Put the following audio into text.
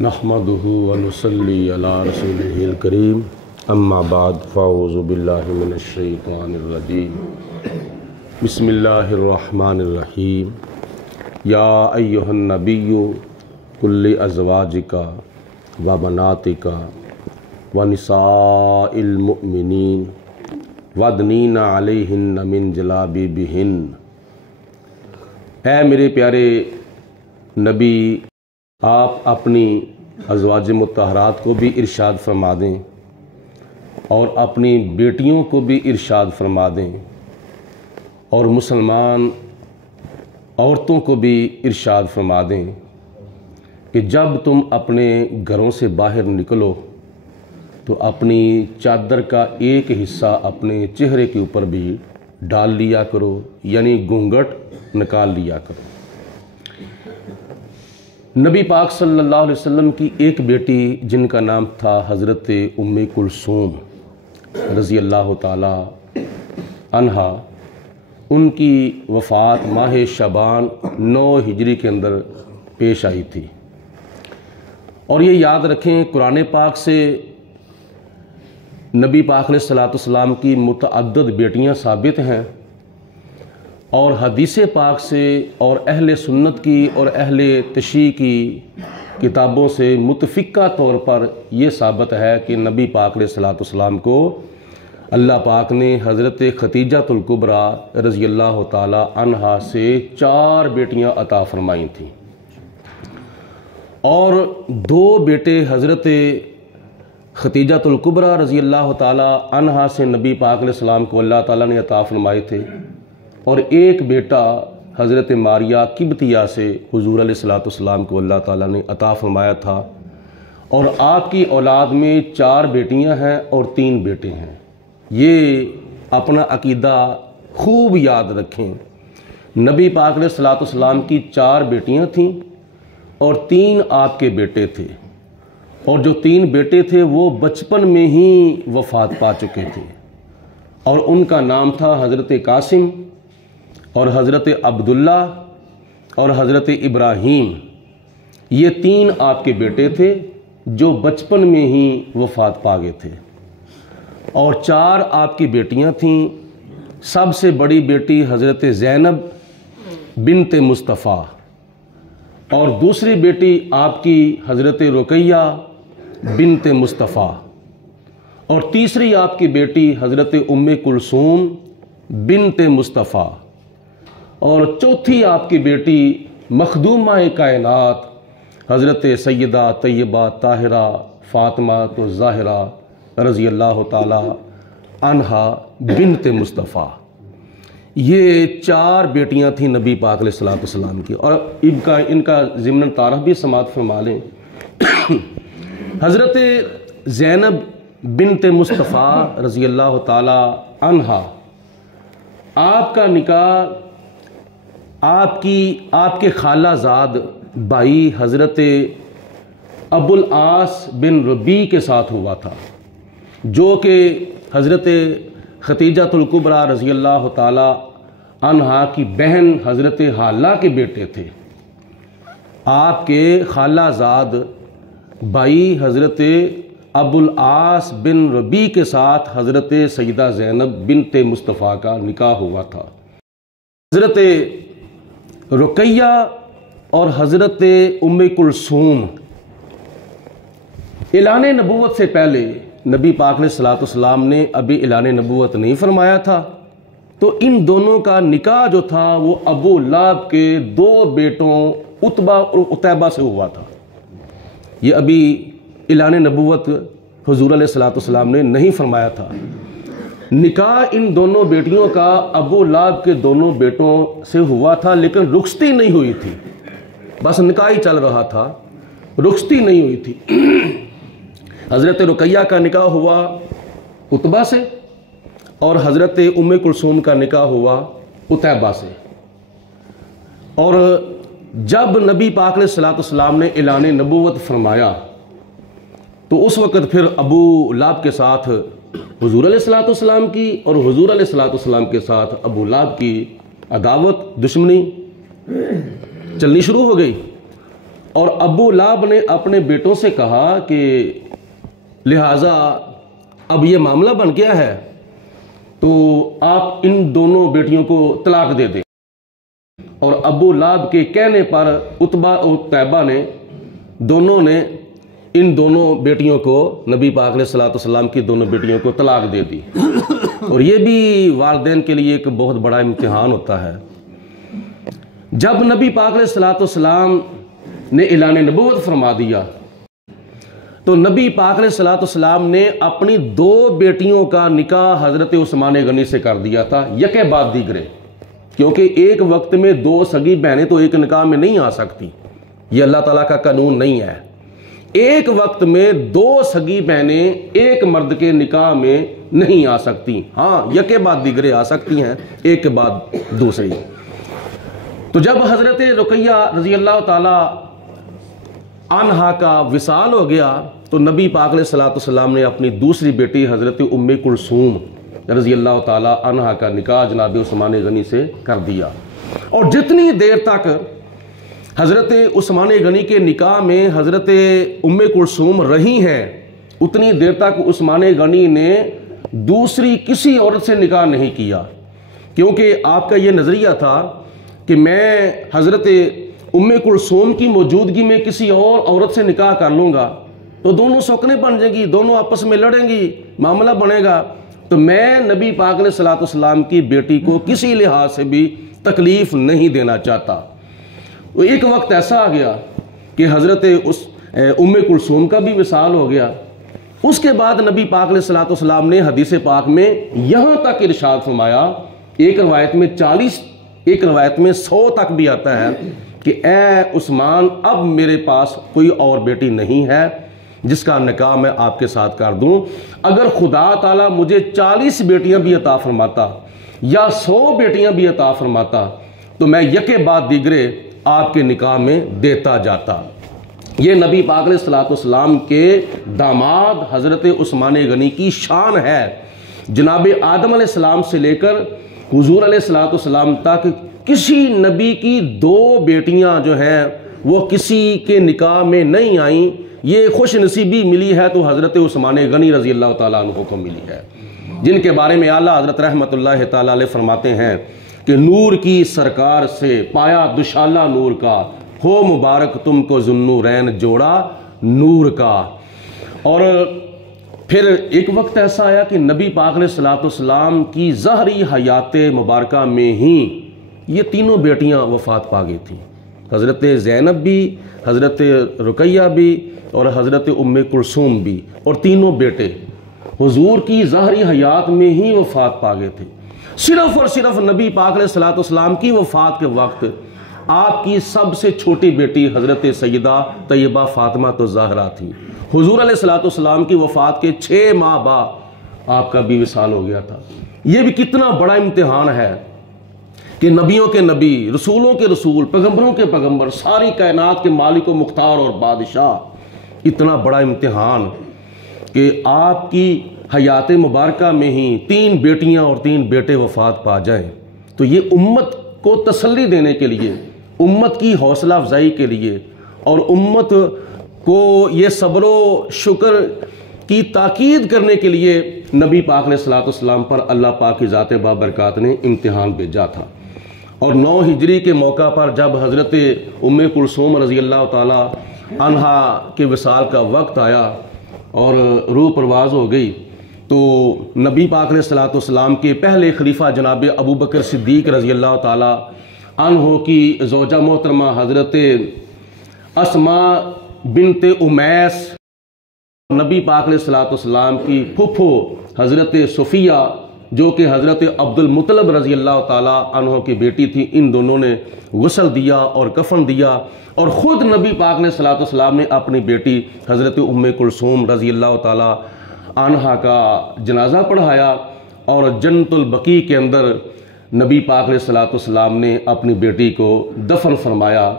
نحمدہ ونصلی علی رسولہ الکریم اما بعد فاعوذ باللہ من الشیطان الرجیم بسم اللہ الرحمن الرحیم یا ایہا النبی قل لازواجک و بناتک و نساء المؤمنین ودنین علیہن من جلابیبہن۔ اے میرے پیارے نبی، آپ اپنی ازواج مطہرات کو بھی ارشاد فرما دیں اور اپنی بیٹیوں کو بھی ارشاد فرما دیں اور مسلمان عورتوں کو بھی ارشاد فرما دیں کہ جب تم اپنے گھروں سے باہر نکلو تو اپنی چادر کا ایک حصہ اپنے چہرے کے اوپر بھی ڈال لیا کرو، یعنی گھونگھٹ نکال لیا کرو۔ نبی پاک صلی اللہ علیہ وسلم کی ایک بیٹی جن کا نام تھا حضرت ام کلثوم رضی اللہ تعالی عنہا، ان کی وفات ماہ شعبان 9 ہجری کے اندر پیش آئی تھی۔ اور یہ یاد رکھیں، قرآن پاک سے نبی پاک علیہ السلام کی متعدد بیٹیاں ثابت ہیں، اور حدیث پاک سے اور اہل سنت کی اور اہل تشیع کی کتابوں سے متفقہ طور پر یہ ثابت ہے کہ نبی پاک علیہ السلام کو اللہ پاک نے حضرت خدیجۃ الکبریٰ رضی اللہ تعالی عنہا سے 4 بیٹیاں عطا فرمائی تھیں، اور 2 بیٹے حضرت خدیجۃ الکبریٰ رضی اللہ تعالی عنہا سے نبی پاک علیہ السلام کو اللہ تعالیٰ نے عطا فرمائے تھے، اور ایک بیٹا حضرت ماریہ قبطیہ سے حضور علیہ السلام کو اللہ تعالیٰ نے عطا فرمایا تھا۔ اور آپ کی اولاد میں 4 بیٹیاں ہیں اور 3 بیٹے ہیں۔ یہ اپنا عقیدہ خوب یاد رکھیں، نبی پاک علیہ السلام کی 4 بیٹیاں تھیں اور 3 آپ کے بیٹے تھے، اور جو 3 بیٹے تھے وہ بچپن میں ہی وفات پا چکے تھے، اور ان کا نام تھا حضرت قاسم اور حضرت عبداللہ اور حضرت ابراہیم۔ یہ 3 آپ کے بیٹے تھے جو بچپن میں ہی وفات پا گئے تھے، اور 4 آپ کی بیٹیاں تھیں۔ سب سے بڑی بیٹی حضرت زینب بنت مصطفیٰ، اور دوسری بیٹی آپ کی حضرت رقیہ بنت مصطفیٰ، اور تیسری آپ کی بیٹی حضرت ام کلثوم بنت مصطفیٰ، اور چوتھی آپ کی بیٹی مخدومہ کائنات حضرت سیدہ طیبہ طاہرہ فاطمہ الزہرا رضی اللہ تعالی عنہا بنت مصطفیٰ۔ یہ 4 بیٹیاں تھیں نبی پاک علیہ السلام کی، اور ان کا ضمن تعارف بھی سماعت فرما لیں۔ حضرت زینب بنت مصطفیٰ رضی اللہ تعالی عنہا، آپ کا نکاح آپ کے خالہ زاد بھائی حضرت ابو العاص بن ربیع کے ساتھ ہوا تھا، جو کہ حضرت خدیجۃ الکبریٰ رضی اللہ تعالی عنہا کی بہن حضرت حالہ کے بیٹے تھے۔ آپ کے خالہ زاد بھائی حضرت ابو العاص بن ربیع کے ساتھ حضرت سیدہ زینب بنت مصطفیٰ کا نکاح ہوا تھا۔ حضرت رقیہ اور حضرت ام کلثوم اعلان نبوت سے پہلے نبی پاک علیہ السلام نے ابھی اعلان نبوت نہیں فرمایا تھا، تو ان دونوں کا نکاح جو تھا وہ ابو لہب کے 2 بیٹوں عتبہ اور عتیبہ سے ہوا تھا۔ یہ ابھی اعلان نبوت حضور علیہ السلام نے نہیں فرمایا تھا۔ نکاح ان دونوں بیٹیوں کا ابو لہب کے 2 بیٹوں سے ہوا تھا، لیکن رخصتی نہیں ہوئی تھی، بس نکاح ہی چل رہا تھا، رخصتی نہیں ہوئی تھی۔ حضرت رقیہ کا نکاح ہوا عتبہ سے، اور حضرت ام کلثوم کا نکاح ہوا عتیبہ سے۔ اور جب نبی پاک علیہ السلام نے اعلان نبوت فرمایا تو اس وقت پھر ابو لہب کے ساتھ حضور علیہ السلام کی اور حضور علیہ السلام کے ساتھ ابو لہب کی عداوت دشمنی چلنی شروع ہو گئی، اور ابو لہب نے اپنے بیٹوں سے کہا کہ لہٰذا اب یہ معاملہ بن گیا ہے تو آپ ان دونوں بیٹیوں کو طلاق دے دیں۔ اور ابو لہب کے کہنے پر عتبہ اور طیبہ نے دونوں نے ان دونوں بیٹیوں کو، نبی پاک علیہ الصلوۃ والسلام کی دونوں بیٹیوں کو طلاق دے دی۔ اور یہ بھی والدین کے لیے ایک بہت بڑا امتحان ہوتا ہے۔ جب نبی پاک علیہ الصلوۃ والسلام نے اعلان نبوت فرما دیا تو نبی پاک علیہ الصلوۃ والسلام نے اپنی 2 بیٹیوں کا نکاح حضرت عثمان غنی سے کر دیا تھا، یکے بعد دیگرے، کیونکہ ایک وقت میں 2 سگی بہنیں تو ایک نکاح میں نہیں آ سکتی، یہ اللہ تعالیٰ کا قانون نہیں ہے۔ ایک وقت میں 2 سگی بہنیں ایک مرد کے نکاح میں نہیں آ سکتی، ہاں یکے بعد دیگرے آ سکتی ہیں، ایک کے بعد دوسری۔ تو جب حضرت رقیہ رضی اللہ تعالی عنہا کا وصال ہو گیا تو نبی پاک علیہ الصلوۃ والسلام نے اپنی دوسری بیٹی حضرت ام کلثوم رضی اللہ تعالی عنہا کا نکاح جناب عثمان غنی سے کر دیا۔ اور جتنی دیر تک حضرت عثمان غنی کے نکاح میں حضرت ام کلثوم رہی ہیں اتنی دیر تک عثمان غنی نے دوسری کسی عورت سے نکاح نہیں کیا، کیونکہ آپ کا یہ نظریہ تھا کہ میں حضرت ام کلثوم کی موجودگی میں کسی اور عورت سے نکاح کر لوں گا تو دونوں سوکنے بن جائیں گی، دونوں آپس میں لڑیں گی، معاملہ بنے گا، تو میں نبی پاک علیہ الصلوۃ والسلام کی بیٹی کو کسی لحاظ سے بھی تکلیف نہیں دینا چاہتا۔ ایک وقت ایسا آ گیا کہ حضرت ام کلثوم کا بھی وصال ہو گیا۔ اس کے بعد نبی پاک علیہ الصلوۃ والسلام نے حدیث پاک میں یہاں تک ارشاد فرمایا، ایک روایت میں 40، ایک روایت میں 100 تک بھی آتا ہے کہ اے عثمان اب میرے پاس کوئی اور بیٹی نہیں ہے جس کا نکاح میں آپ کے ساتھ کر دوں، اگر خدا تعالیٰ مجھے 40 بیٹیاں بھی عطا فرماتا یا 100 بیٹیاں بھی عطا فرماتا تو میں یکے بعد دیگرے آپ کے نکاح میں دیتا جاتا۔ یہ نبی پاک علیہ الصلوۃ والسلام کے داماد حضرت عثمان غنی کی شان ہے۔ جناب آدم علیہ السلام سے لے کر حضور علیہ الصلوۃ والسلام تک کسی نبی کی 2 بیٹیاں جو ہیں وہ کسی کے نکاح میں نہیں آئیں، یہ خوش نصیبی ملی ہے تو حضرت عثمان غنی رضی اللہ تعالیٰ عنہ کو ملی ہے، جن کے بارے میں اعلیٰ حضرت رحمت اللہ تعالیٰ علیہ فرماتے ہیں کہ نور کی سرکار سے پایا دشالہ نور کا، ہو مبارک تم کو ذوالنورین جوڑا نور کا۔ اور پھر ایک وقت ایسا آیا کہ نبی پاک علیہ الصلوۃ والسلام کی ظاہری حیات مبارکہ میں ہی یہ تینوں بیٹیاں وفات پا گئی تھیں، حضرت زینب بھی، حضرت رقیہ بھی اور حضرت ام کلثوم بھی، اور تینوں بیٹے حضور کی ظاہری حیات میں ہی وفات پا گئے تھے۔ صرف اور صرف نبی پاک علیہ الصلوۃ والسلام کی وفات کے وقت آپ کی سب سے چھوٹی بیٹی حضرت سیدہ طیبہ فاطمہ الزہرا تھی۔ حضور علیہ الصلوۃ والسلام کی وفات کے 6 ماہ بعد آپ کا بھی وصال ہو گیا تھا۔ یہ بھی کتنا بڑا امتحان ہے کہ نبیوں کے نبی، رسولوں کے رسول، پیغمبروں کے پیغمبر، ساری کائنات کے مالک و مختار اور بادشاہ، اتنا بڑا امتحان کہ آپ کی حیات مبارکہ میں ہی 3 بیٹیاں اور 3 بیٹے وفات پا جائیں۔ تو یہ امت کو تسلی دینے کے لیے، امت کی حوصلہ افزائی کے لیے اور امت کو یہ صبر و شکر کی تاکید کرنے کے لیے نبی پاک علیہ الصلوۃ والسلام پر اللہ پاک کی ذات بابرکات نے امتحان بھیجا تھا۔ اور 9 ہجری کے موقع پر جب حضرت ام کلثوم رضی اللہ تعالی عنہا کے وصال کا وقت آیا اور روح پرواز ہو گئی تو نبی پاک علیہ الصلوۃ والسلام کے پہلے خلیفہ جناب ابو بکر صدیق رضی اللہ تعالی عنہ کی زوجہ محترمہ حضرت اسماء بنت امیس، نبی پاک علیہ الصلوۃ والسلام کی پھپھو حضرت صفیہ جو کہ حضرت عبد المطلب رضی اللہ تعالی عنہ کی بیٹی تھی، ان دونوں نے غسل دیا اور کفن دیا، اور خود نبی پاک علیہ الصلوۃ والسلام نے اپنی بیٹی حضرت ام کلثوم رضی اللہ تعالی عنہا کا جنازہ پڑھایا، اور جنت البقیع کے اندر نبی پاک علیہ الصلوۃ والسلام نے اپنی بیٹی کو دفن فرمایا۔